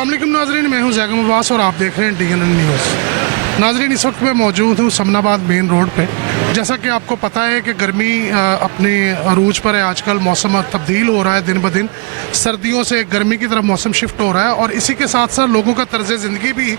अस्सलाम वालेकुम नाजरीन, मैं हूं जैगम अब्बास और आप देख रहे हैं DNN न्यूज़। नाजरीन, इस वक्त मैं मौजूद हूं समनाबाद मेन रोड पे। जैसा कि आपको पता है कि गर्मी अपने अरूज पर है। आजकल मौसम तब्दील हो रहा है, दिन ब दिन सर्दियों से गर्मी की तरफ मौसम शिफ्ट हो रहा है और इसी के साथ साथ लोगों का तर्ज ज़िंदगी भी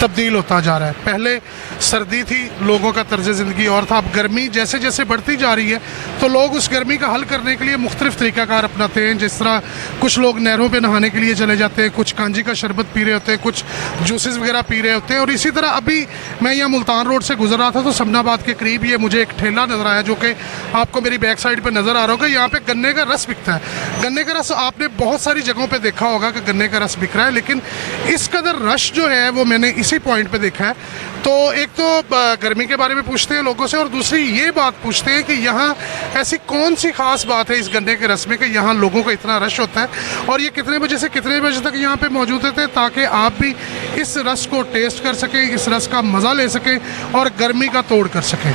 तब्दील होता जा रहा है। पहले सर्दी थी, लोगों का तर्ज ज़िंदगी और था। अब गर्मी जैसे जैसे बढ़ती जा रही है तो लोग उस गर्मी का हल करने के लिए मुख्तलिफ तरीक़ाकार अपनाते हैं। जिस तरह कुछ लोग नहरों पर नहाने के लिए चले जाते हैं, कुछ कांजी का शरबत पी रहे होते हैं, कुछ जूसेस वगैरह पी रहे होते हैं। और इसी तरह अभी मैं यहाँ मुल्तान रोड से गुजर रहा था तो समनाबाद के करीब ये मुझे एक ठेला नज़र आया जो कि आपको मेरी बैक साइड पे नज़र आ रहा होगा। यहाँ पे गन्ने का रस बिकता है। गन्ने का रस आपने बहुत सारी जगहों पे देखा होगा कि गन्ने का रस बिक रहा है, लेकिन इस कदर रश जो है वो मैंने इसी पॉइंट पे देखा है। तो एक तो गर्मी के बारे में पूछते हैं लोगों से और दूसरी ये बात पूछते हैं कि यहाँ ऐसी कौन सी ख़ास बात है इस गन्ने के रस में कि यहाँ लोगों का इतना रश होता है और ये कितने बजे से कितने बजे तक यहाँ पे मौजूद रहते हैं ताकि आप भी इस रस को टेस्ट कर सकें, इस रस का मज़ा ले सकें और गर्मी का तोड़ कर सकें।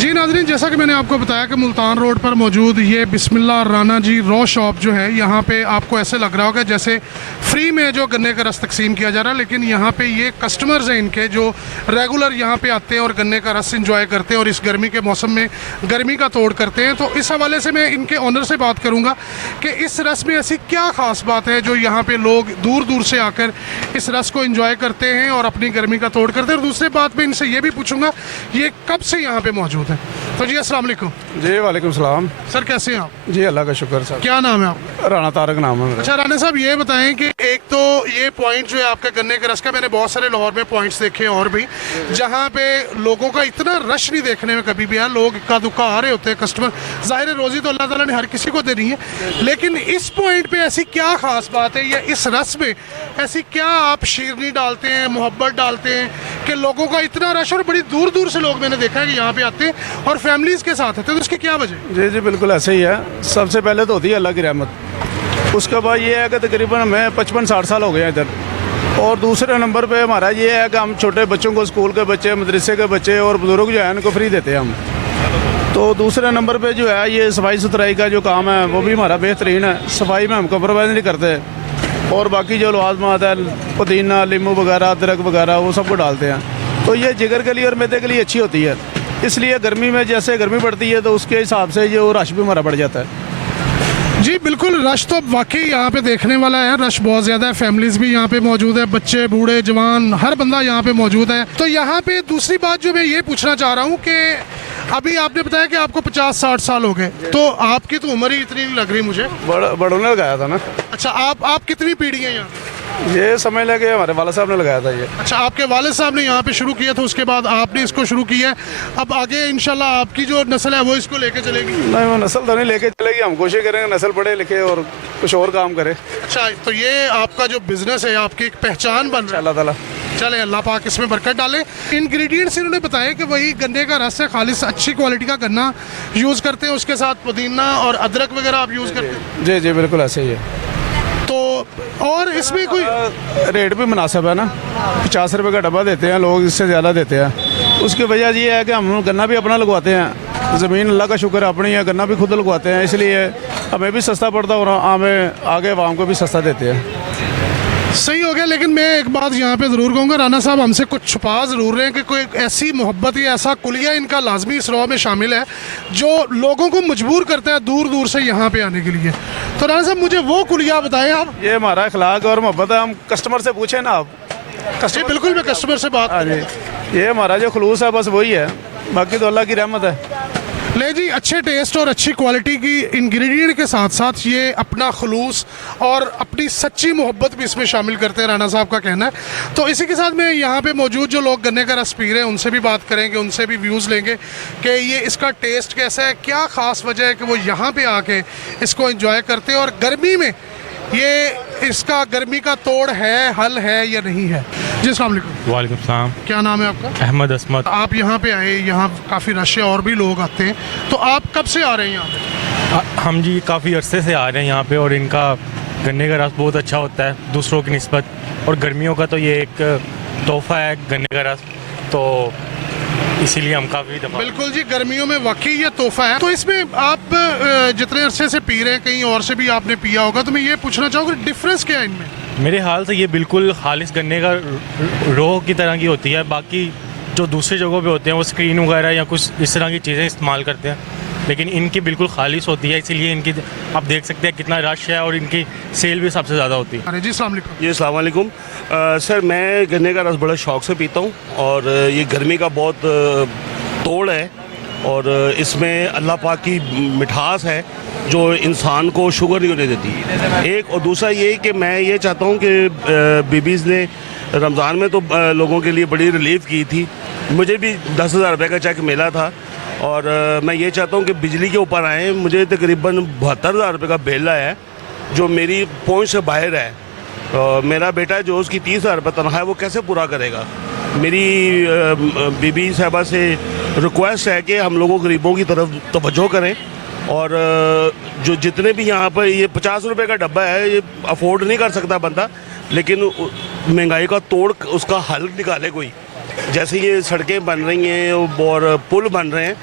जी नाज़रीन, जैसा कि मैंने आपको बताया कि मुल्तान रोड पर मौजूद ये बिस्मिल्लाह राना जी रॉ शॉप जो है, यहाँ पे आपको ऐसे लग रहा होगा जैसे फ्री में जो गन्ने का रस तकसीम किया जा रहा है, लेकिन यहाँ पे ये कस्टमर्स हैं इनके जो रेगुलर यहाँ पे आते हैं और गन्ने का रस इंजॉय करते हैं और इस गर्मी के मौसम में गर्मी का तोड़ करते हैं। तो इस हवाले से मैं इनके ऑनर से बात करूँगा कि इस रस में ऐसी क्या ख़ास बात है जो यहाँ पे लोग दूर दूर से आकर इस रस को इंजॉय करते हैं और अपनी गर्मी का तोड़ करते हैं। और दूसरी बात मैं इनसे ये भी पूछूंगा ये कब से यहाँ पे मौजूद है। तो जी अस्सलाम वालेकुम। जी वालेकुम सलाम। सर कैसे हैं आप? जी अल्लाह का शुक्र सर। क्या नाम है आपका? राना तारक नाम है मेरा। अच्छा राना साहब, ये बताएं कि एक तो ये पॉइंट जो है आपका गन्ने के रस का, मैंने बहुत सारे लाहौर में पॉइंट्स देखे हैं और भी जहाँ पे लोगों का इतना रश नहीं देखने में कभी भी है। लोग इक्का दुक्का आ रहे होते हैं कस्टमर, ज़ाहिर है रोज़ी तो अल्लाह ताला ने हर किसी को देनी है, लेकिन इस पॉइंट पे ऐसी क्या ख़ास बात है या इस रस में ऐसी क्या आप शीरनी डालते हैं, मोहब्बत डालते हैं कि लोगों का इतना रश और बड़ी दूर दूर से लोग मैंने देखा है कि यहाँ पे आते हैं और फैमिलीज़ के साथ आते हैं, तो इसकी क्या वजह? जी जी बिल्कुल ऐसे ही है। सबसे पहले तो होती है अल्लाह की रहमत, उसके बाद ये है कि तकरीबन हमें 55-60 साल हो गए हैं इधर। और दूसरे नंबर पे हमारा ये है कि हम छोटे बच्चों को, स्कूल के बच्चे, मदरसे के बच्चे और बुजुर्ग जो है उनको फ्री देते हैं हम। तो दूसरे नंबर पे जो है ये सफाई सुथराई का जो काम है वो भी हमारा बेहतरीन है। सफाई में हम कम्प्रोमाइज़ नहीं करते और बाकी जो लवाजमात है, पुदीना, नींबू वगैरह, अदरक वगैरह, वो सब को डालते हैं। तो ये जिगर के लिए और मैदे के लिए अच्छी होती है। इसलिए गर्मी में जैसे गर्मी बढ़ती है तो उसके हिसाब से जो रश भी हमारा बढ़ जाता है। जी बिल्कुल, रश तो वाकई यहाँ पे देखने वाला है। रश बहुत ज़्यादा है, फैमिलीज़ भी यहाँ पे मौजूद है, बच्चे, बूढ़े, जवान, हर बंदा यहाँ पे मौजूद है। तो यहाँ पे दूसरी बात जो मैं ये पूछना चाह रहा हूँ कि अभी आपने बताया कि आपको 50-60 साल हो गए, तो आपकी तो उम्र ही इतनी नहीं लग रही मुझे। बड़ों ने लगाया था ना। अच्छा, आप कितनी पीढ़ी हैं यहाँ? ये समझ लगे हमारे वाला साहब ने लगाया था ये। अच्छा, आपके वालिद साहब ने यहाँ पे शुरू किया था, उसके बाद आपने इसको शुरू किया है। अब आगे इंशाल्लाह आपकी जो नस्ल है वो इसको लेके चलेगी? नहीं, वो नस्ल तो नहीं लेके चलेगी, हम कोशिश करेंगे नस्ल पढ़े लिखे और कुछ और काम करे। अच्छा, तो ये आपका जो बिजनेस है, आपकी एक पहचान बन रहा है। अल्लाह ताला चले, अल्लाह पाक इसमें बरकत डाले। इंग्रेडिएंट्स इन्होंने बताया कि वही गन्ने का रस है, खालिस अच्छी क्वालिटी का गन्ना यूज़ करते हैं, उसके साथ पुदीना और अदरक वगैरह आप यूज़ करते हैं? जी जी बिल्कुल ऐसे ही है। तो और इसमें कोई रेट भी मुनासिब है ना, 50 रुपये का डब्बा देते हैं लोग, इससे ज़्यादा देते हैं। उसकी वजह ये है कि हम गन्ना भी अपना लगवाते हैं, ज़मीन अल्लाह का शुक्र अपनी है, गन्ना भी खुद लगवाते हैं, इसलिए हमें भी सस्ता पड़ता और हमें आगे आवाम को भी सस्ता देते हैं। सही हो गया। लेकिन मैं एक बात यहाँ पे ज़रूर कहूँगा, राना साहब हमसे कुछ छुपा ज़रूर रहे हैं कि कोई ऐसी मोहब्बत या ऐसा कुलिया इनका लाजमी इस रॉ में शामिल है जो लोगों को मजबूर करता है दूर दूर से यहाँ पे आने के लिए। तो राना साहब मुझे वो कुलिया बताएं आप। ये हमारा अखलाक और मोहब्बत है। हम कस्टमर से पूछें ना आप। जी बिल्कुल, मैं कस्टमर से बात। हाँ जी, ये हमारा जो खलूस है बस वही है, बाकी तो अल्लाह की रहमत है। ले जी, अच्छे टेस्ट और अच्छी क्वालिटी की इंग्रेडिएंट के साथ साथ ये अपना खलूस और अपनी सच्ची मोहब्बत भी इसमें शामिल करते हैं, राना साहब का कहना है। तो इसी के साथ में यहाँ पे मौजूद जो लोग गन्ने का रस पी रहे हैं उनसे भी बात करेंगे, उनसे भी व्यूज़ लेंगे कि ये इसका टेस्ट कैसा है, क्या ख़ास वजह है कि वो यहाँ पे आके इसको एंजॉय करते हैं और गर्मी में ये इसका गर्मी का तोड़ है, हल है या नहीं है। जी अस्सलाम वालेकुम। वालेकुम सलाम। क्या नाम है आपका? अहमद असमत। आप यहाँ पे आए, यहाँ काफ़ी रश है और भी लोग आते हैं, तो आप कब से आ रहे हैं यहाँ पे? हम जी काफ़ी अरसे से आ रहे हैं यहाँ पे और इनका गन्ने का रस बहुत अच्छा होता है दूसरों की निस्बत, और गर्मियों का तो ये एक तोहफ़ा है गन्ने का रस, तो इसीलिए हम काफ़ी दफ़ा। बिल्कुल जी, गर्मियों में वाकई ये तोहफा है। तो इसमें आप जितने अरसे से पी रहे हैं, कहीं और से भी आपने पिया होगा, तो मैं ये पूछना चाहूँगा डिफरेंस क्या है इनमें? मेरे हाल से ये बिल्कुल खालिश गन्ने का रो की तरह की होती है। बाकी जो दूसरी जगहों पे होते हैं वो स्क्रीन वगैरह या कुछ इस तरह की चीज़ें इस्तेमाल करते हैं, लेकिन इनकी बिल्कुल खालिश होती है। इसीलिए इनकी आप देख सकते हैं कितना रश है और इनकी सेल भी सबसे ज़्यादा होती है। अरे जी अस्सलाम वालेकुम। जी अस्सलाम वालेकुम। सर मैं गन्ने का रस बड़ा शौक़ से पीता हूँ और ये गर्मी का बहुत तोड़ है और इसमें अल्लाह पाक की मिठास है जो इंसान को शुगर नहीं होने देती। एक और दूसरा ये कि मैं ये चाहता हूँ कि बीबीज़ ने रमज़ान में तो लोगों के लिए बड़ी रिलीफ की थी। मुझे भी 10,000 रुपये का चेक मिला था और मैं ये चाहता हूँ कि बिजली के ऊपर आएँ। मुझे तकरीबन 72,000 रुपये का बिल आया है जो मेरी पहुँच से बाहर है। मेरा बेटा जो उसकी 30,000 रुपये तनख्वाह है वो कैसे पूरा करेगा। मेरी बीबी साहबा से रिक्वेस्ट है कि हम लोगों गरीबों की तरफ तवज्जो करें और जो जितने भी यहाँ पर ये 50 रुपये का डब्बा है ये अफोर्ड नहीं कर सकता बंदा, लेकिन महंगाई का तोड़ उसका हल निकाले कोई। जैसे ये सड़कें बन रही हैं और पुल बन रहे हैं,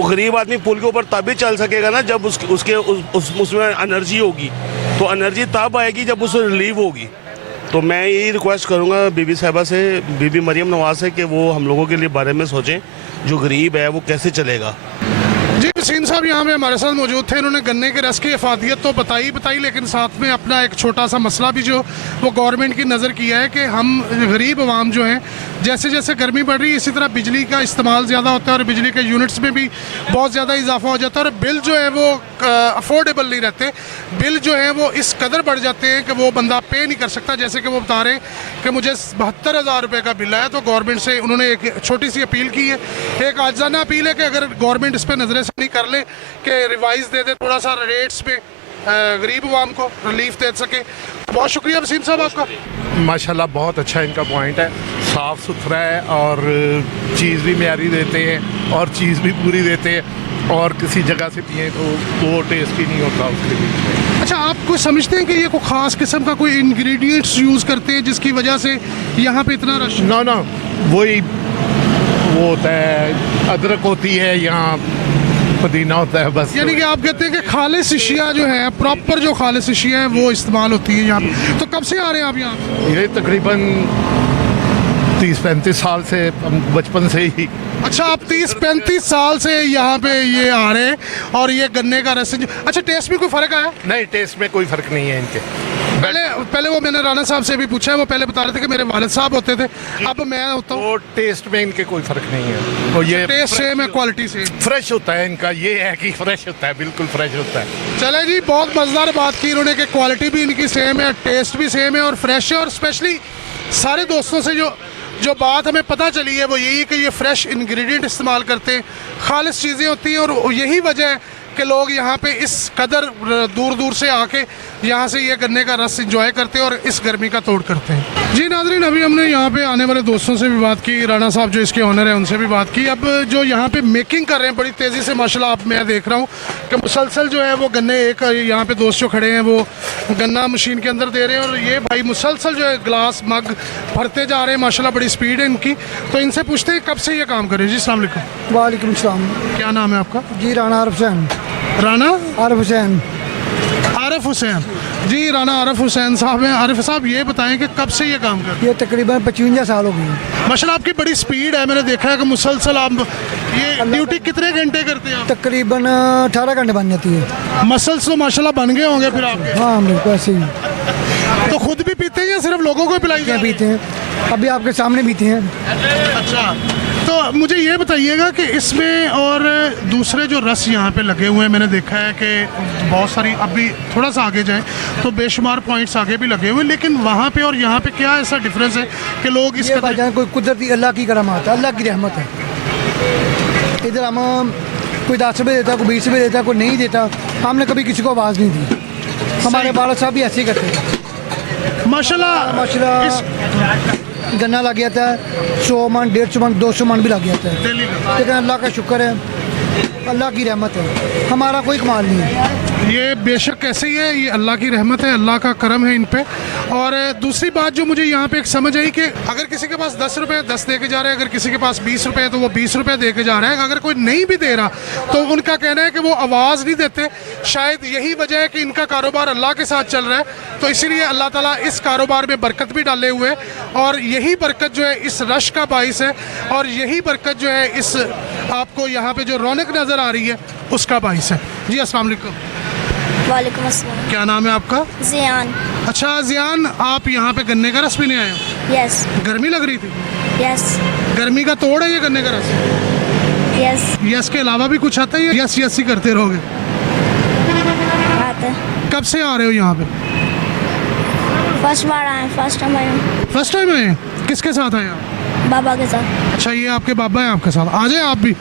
गरीब आदमी पुल के ऊपर तभी चल सकेगा ना जब उसमें एनर्जी होगी। तो एनर्जी तब आएगी जब उससे रिलीव होगी। तो मैं यही रिक्वेस्ट करूँगा बीबी साहबा से, बीबी मरियम नवाज से, कि वो हम लोगों के लिए बारे में सोचें जो गरीब है वो कैसे चलेगा। जी वसीम साहब यहाँ पे हमारे साथ मौजूद थे। इन्होंने गन्ने के रस की अफादियत तो बताई, लेकिन साथ में अपना एक छोटा सा मसला भी जो वो गवर्नमेंट की नज़र किया है कि हम गरीब आवाम जो हैं, जैसे जैसे गर्मी बढ़ रही है इसी तरह बिजली का इस्तेमाल ज़्यादा होता है और बिजली के यूनिट्स में भी बहुत ज़्यादा इजाफा हो जाता है और बिल जो है वो अफोर्डेबल नहीं रहते। बिल जो है वो इस कदर बढ़ जाते हैं कि वो बंदा पे नहीं कर सकता। जैसे कि वो बता रहे हैं कि मुझे 72,000 रुपये का बिल आया। तो गवर्नमेंट से उन्होंने एक छोटी सी अपील की है, एक आजाना अपील है कि अगर गवर्नमेंट इस पर नजर नहीं कर ले कि रिवाइज दे दे थोड़ा सा रेट्स पे, गरीब आवाम को रिलीफ दे सके। बहुत शुक्रिया वसीम साहब आपका। माशाल्लाह बहुत अच्छा इनका पॉइंट है, साफ़ सुथरा है और चीज़ भी म्यारी देते हैं और चीज़ भी पूरी देते हैं और किसी जगह से पिए तो वो टेस्ट ही नहीं होता उसके बीच में। अच्छा, आप कुछ समझते हैं कि ये कोई ख़ास किस्म का कोई इंग्रेडिएंट्स यूज़ करते हैं जिसकी वजह से यहाँ पे इतना रश? ना वही वो होता है, अदरक होती है, यहाँ पुदीना होता है बस। यानी कि आप कहते हैं कि खालिश अशिया जो है, प्रॉपर जो खालिश अशिया है वो इस्तेमाल होती है यहाँ पे। तो कब से आ रहे हैं आप यहाँ पे? ये तकरीबन 30-35 साल से, बचपन से ही। अच्छा, आप 30-35 साल से यहाँ पे ये आ रहे हैं और ये गन्ने का रस। अच्छा, टेस्ट में कोई फ़र्क आया? नहीं, टेस्ट में कोई फ़र्क नहीं है इनके। पहले वो मैंने राना साहब से भी पूछा है, वो पहले बता रहे थे कि मेरे वालिद साहब होते थे, अब मैं होता हूँ। वो टेस्ट में इनके कोई फ़र्क नहीं है। तो ये टेस्ट सेम है, क्वालिटी सेम, फ्रेश होता है इनका। ये है कि फ्रेश होता है, बिल्कुल फ्रेश होता है। चले जी, बहुत मज़ेदार बात की इन्होंने कि क्वालिटी भी इनकी सेम है, टेस्ट भी सेम है और फ्रेश है। और स्पेशली सारे दोस्तों से जो बात हमें पता चली है वो यही है कि ये फ्रेश इंग्रेडिएंट इस्तेमाल करते हैं, खालिश चीज़ें होती हैं और यही वजह है कि लोग यहाँ पे इस कदर दूर दूर से आके यहाँ से ये गन्ने का रस एंजॉय करते हैं और इस गर्मी का तोड़ करते हैं। जी नाज़रीन, अभी हमने यहाँ पे आने वाले दोस्तों से भी बात की, राना साहब जो इसके ओनर हैं उनसे भी बात की। अब जो यहाँ पे मेकिंग कर रहे हैं बड़ी तेज़ी से माशाल्लाह, आप मैं देख रहा हूँ कि मुसलसल जो है वो गन्ने, एक यहाँ पे दोस्त जो खड़े हैं वो गन्ना मशीन के अंदर दे रहे हैं और ये भाई मुसलसल जो है ग्लास मग भरते जा रहे हैं। माशाल्लाह बड़ी स्पीड है इनकी। तो इनसे पूछते हैं कब से ये काम कर रहे हैं। जी अस्सलाम वालेकुम। वालेकुम सलाम। क्या नाम है आपका? जी राना आरिफ हुसैन। राना आरिफ हुसैन। आरिफ हुसैन जी, राना आरिफ हुसैन साहब हैं। आरिफ साहब ये बताएं कि कब से ये काम कर रहे ये तकरीबन 55 साल हो गए। हैं? माशाल्लाह आपकी बड़ी स्पीड है, मैंने देखा है कि मुसलसल आप ये ड्यूटी कितने घंटे करते हैं आप? तकरीबन 18 घंटे बन जाती है। मसल्स तो माशाल्लाह बन गए होंगे फिर आपके। हाँ बिल्कुल ऐसे ही। तो खुद भी पीते हैं या सिर्फ लोगों को पिलाई क्या पीते हैं? अभी आपके सामने पीते हैं। अच्छा, तो मुझे ये बताइएगा कि इसमें और दूसरे जो रस यहाँ पे लगे हुए हैं, मैंने देखा है कि बहुत सारी, अभी थोड़ा सा आगे जाएं तो बेशुमार पॉइंट्स आगे भी लगे हुए हैं, लेकिन वहाँ पे और यहाँ पे क्या ऐसा डिफरेंस है कि लोग इस ये भाईजान कोई कुदरती अल्लाह की करामात है, अल्लाह की रहमत है। इधर हम कोई 10 रुपये देता, कोई 20 रुपये देता, कोई नहीं देता। हमने कभी किसी को आवाज़ नहीं दी। हमारे बाला साहब भी ऐसे ही करते थे। माशाल्लाह गन्ना लग गया था 100 मन, 150 मन, 200 मन भी लग गया था। लेकिन अल्लाह का शुक्र है, अल्लाह की रहमत है, हमारा कोई कमाल नहीं है। ये बेशक ऐसे ही है, ये अल्लाह की रहमत है, अल्लाह का करम है इन पे। और दूसरी बात जो मुझे यहाँ पे एक समझ आई कि अगर किसी के पास 10 रुपये 10 दे के जा रहा है, अगर किसी के पास 20 रुपये है तो वो 20 रुपये दे के जा रहा है। अगर कोई नहीं भी दे रहा तो उनका कहना है कि वो आवाज़ नहीं देते। शायद यही वजह है कि इनका कारोबार अल्लाह के साथ चल रहा है, तो इसीलिए अल्लाह ताला इस कारोबार में बरकत भी डाले हुए है। और यही बरकत जो है इस रश का बाइस है, और यही बरकत जो है इस आपको यहाँ पे जो रौनक नज़र आ रही है उसका बाइस है। जी अस्सलाम वालेकुम। वालेकुम अस्सलाम। क्या नाम है आपका? जियान। अच्छा जियान, आप यहाँ पे गन्ने का रस पीने आए हो? यस गर्मी लग रही थी? यस गर्मी का तोड़ है ये गन्ने का रस? यस यस के अलावा भी कुछ आता है या यस यस ही करते रहोगे? आता है। कब से आ रहे हो यहाँ पे? फर्स्ट बार आए, फर्स्ट टाइम आए हूँ। फर्स्ट टाइम आए? किसके साथ आए आप? बाबा के साथ। अच्छा, ये आपके बाबा हैं आपके साथ, आ जाए आप भी।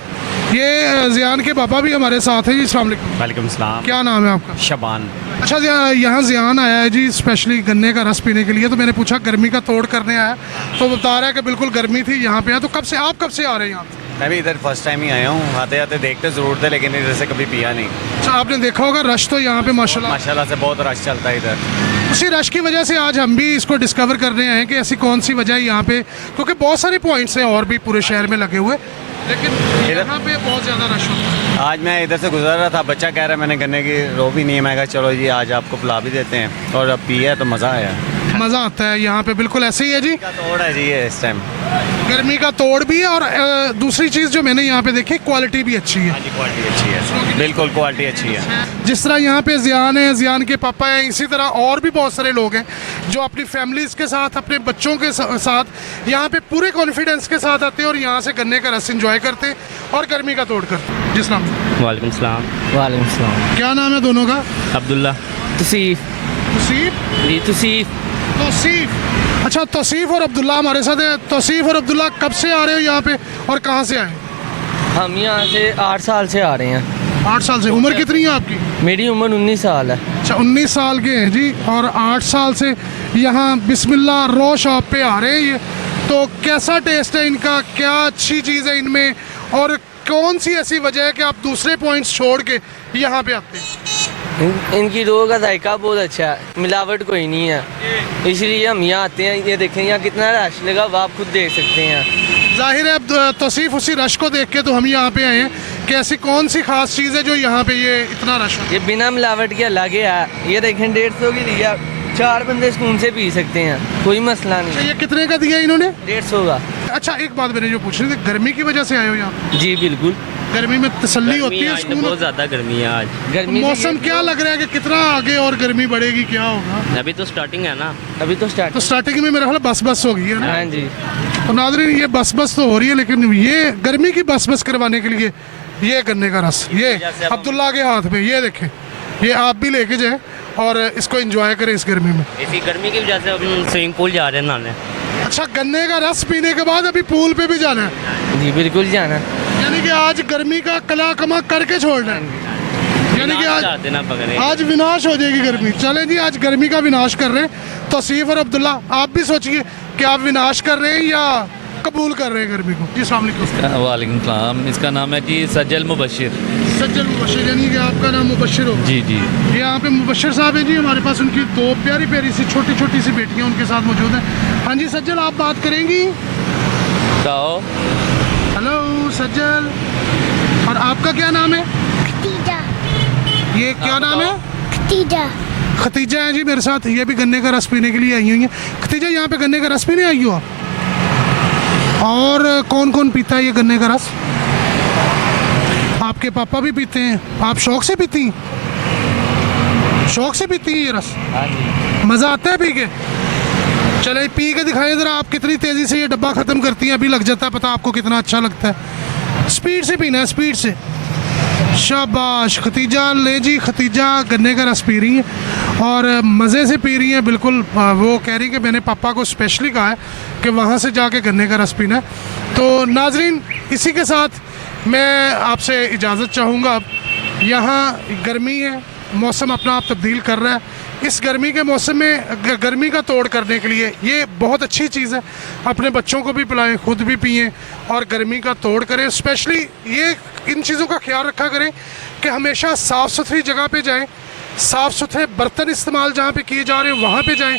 ये जियान के पापा भी हमारे साथ हैं जी। अस्सलाम वालेकुम। वालेकुम सलाम। क्या नाम है आपका? शबान। अच्छा, यहाँ जियान आया है जी स्पेशली गन्ने का रस पीने के लिए। तो मैंने पूछा गर्मी का तोड़ करने आया, तो बता रहा है कि बिल्कुल गर्मी थी यहाँ पे। तो आप कब से आ रहे हैं यहाँ? मैं भी इधर फर्स्ट टाइम ही आया हूँ। आते आते देखते ज़रूर थे, लेकिन इधर से कभी पिया नहीं। अच्छा, आपने देखा होगा रश तो यहाँ पे माशाल्लाह माशाल्लाह से बहुत रश चलता है इधर। उसी रश की वजह से आज हम भी इसको डिस्कवर करने आए हैं कि ऐसी कौन सी वजह है यहाँ पे, क्योंकि बहुत सारे पॉइंट्स हैं और भी पूरे शहर में लगे हुए, लेकिन यहाँ पे बहुत ज़्यादा रश होता है। आज मैं इधर से गुजर रहा था, बच्चा कह रहा है मैंने गन्ने की रो भी नहीं है। मैं कहा चलो जी आज आपको पिला भी देते हैं, और अब पिया तो मज़ा आया। मज़ा आता है यहाँ पे, बिल्कुल ऐसे ही है जी। का तोड़ है जी ये इस टाइम। गर्मी का तोड़ भी है, और दूसरी चीज़ जो मैंने यहाँ पे देखी, क्वालिटी भी अच्छी है। क्वालिटी अच्छी है, बिल्कुल क्वालिटी अच्छी है। जिस तरह यहाँ पे जियान है, जियान के पापा हैं, इसी तरह और भी बहुत सारे लोग हैं जो अपनी फैमिलीज़ के साथ, अपने बच्चों के साथ यहाँ पे पूरे कॉन्फिडेंस के साथ आते हैं और यहाँ से गन्ने का रस इंजॉय करते हैं और गर्मी का तोड़ करते हैं। जिस नाम वालेकुम सलाम। वालेकुम सलाम। क्या नाम है दोनों का? अब्दुल्ला। तौसीफ। तौसीफ? जी तौसीफ। तौसीफ। अच्छा, तौसीफ और अब्दुल्ला हमारे साथ है। तौसीफ और अब्दुल्ला कब से आ रहे हो यहाँ पे और कहाँ से आए? हम यहाँ से 8 साल से आ रहे हैं। 8 साल से। उम्र कितनी है आपकी? मेरी उम्र 19 साल है। अच्छा, 19 साल के हैं जी, और 8 साल से यहाँ बिस्मिल्लाह रो शॉप पे आ रहे हैं ये। तो कैसा टेस्ट है इनका, क्या अच्छी चीज़ है इनमें, और कौन सी ऐसी वजह है कि आप दूसरे पॉइंट्स छोड़ के यहाँ पे आते हैं? इनकी रो का जायका बहुत अच्छा है, मिलावट कोई नहीं है, इसलिए हम यहाँ आते हैं। ये देखें यहाँ कितना रश लगा हुआ, आप खुद देख सकते हैं। जाहिर है अब तौसीफ उसी रश को देख के तो हम यहाँ पे आए हैं कि ऐसी कौन सी खास चीज़ है जो यहाँ पे ये इतना रश है? ये बिना मिलावट के अलग है। ये देखें 150 की दिया, 4 बंदे सुकून से पी सकते हैं, कोई मसला अच्छा, नहीं। ये कितने का दिया इन्होंने? 150 का। अच्छा, एक बात मैंने जो पूछ रही थी, गर्मी की वजह से आए हो यहाँ? जी बिल्कुल। गर्मी में तसल्ली होती है, सुकून बहुत ज़्यादा गर्मी है आज। गर्मी मौसम क्या लग रहा है कि कितना आगे और गर्मी बढ़ेगी, क्या होगा? अभी तो स्टार्टिंग है ना, अभी तो स्टार्ट। तो स्टार्टिंग में मेरा ख्याल बस हो गई है ना? हाँ जी। तो नाज़रीन, ये बस तो हो रही है, लेकिन ये गर्मी की बस करवाने के लिए ये गन्ने का रस, ये अब्दुल्ला के हाथ में, ये देखें, ये आप भी लेके जाए और इसको एंजॉय करें इस गर्मी में। इसी गर्मी की वजह से हम स्विमिंग पूल जा रहे हैं नहाने। अच्छा, गन्ने का रस पीने के बाद अभी पूल पे भी जाना है? जी बिल्कुल जाना। यानी कि आज गर्मी का कला कमा करके छोड़ना है, यानी कि आज विनाश हो जाएगी गर्मी। चलें जी, आज गर्मी का विनाश कर रहे हैं तौसीफ और अब्दुल्ला। आप भी सोचिए कि आप विनाश कर रहे हैं या कबूल कर रहे हैं गर्मी को। जी अस्सलाम वालेकुम। वालेकुम सलाम। इसका नाम है जी सज्जल मुबशिर। सज्जल मुबशिर, यानी कि आपका नाम मुबशिर होगा? जी जी। ये यहाँ पे मुबशिर साहब हैं जी, हमारे पास उनकी 2 प्यारी प्यारी सी छोटी सी बेटियाँ उनके साथ मौजूद हैं। हाँ जी सज्जल, आप बात करेंगी? बताओ। हेलो सज्जल, और आपका क्या नाम है? खतीजा। ये क्या नाम है? खतीजा। खतीजा है जी मेरे साथ, ये भी गन्ने का रस पीने के लिए आई हुई हैं। खतीजा, यहाँ पे गन्ने का रस पीने आई हो आप? और कौन कौन पीता है ये गन्ने का रस? आपके पापा भी पीते हैं? आप शौक से पीती हैं? शौक से पीती हैं ये रस? मज़ा आता है पी के? चले पी के दिखाइए ज़रा, आप कितनी तेज़ी से ये डब्बा ख़त्म करती हैं। अभी लग जाता है पता आपको कितना अच्छा लगता है। स्पीड से पीना है, स्पीड से। शाबाश खतीजा। ले जी, खतीजा गन्ने का रस पी रही हैं और मज़े से पी रही हैं बिल्कुल। वो कह रही कि मैंने पापा को स्पेशली कहा है कि वहाँ से जाके गन्ने का रस पीना है। तो नाजरीन, इसी के साथ मैं आपसे इजाज़त चाहूँगा। अब यहाँ गर्मी है, मौसम अपना आप तब्दील कर रहा है, इस गर्मी के मौसम में गर्मी का तोड़ करने के लिए ये बहुत अच्छी चीज़ है। अपने बच्चों को भी पिलाएं, खुद भी पिएं और गर्मी का तोड़ करें। स्पेशली ये इन चीज़ों का ख्याल रखा करें कि हमेशा साफ़ सुथरी जगह पे जाएं, साफ़ सुथरे बर्तन इस्तेमाल जहाँ पे किए जा रहे हैं वहाँ पे जाएं,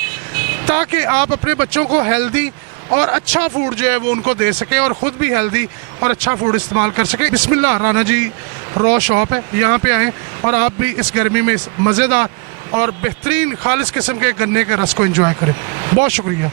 ताकि आप अपने बच्चों को हेल्दी और अच्छा फूड जो है वो उनको दे सकें और ख़ुद भी हेल्दी और अच्छा फूड इस्तेमाल कर सकें। बिस्मिल्लाह राना जी रॉ शॉप है, यहाँ पे आएँ और आप भी इस गर्मी में इस मज़ेदार और बेहतरीन खालिस किस्म के गन्ने के रस को एंजॉय करें। बहुत शुक्रिया।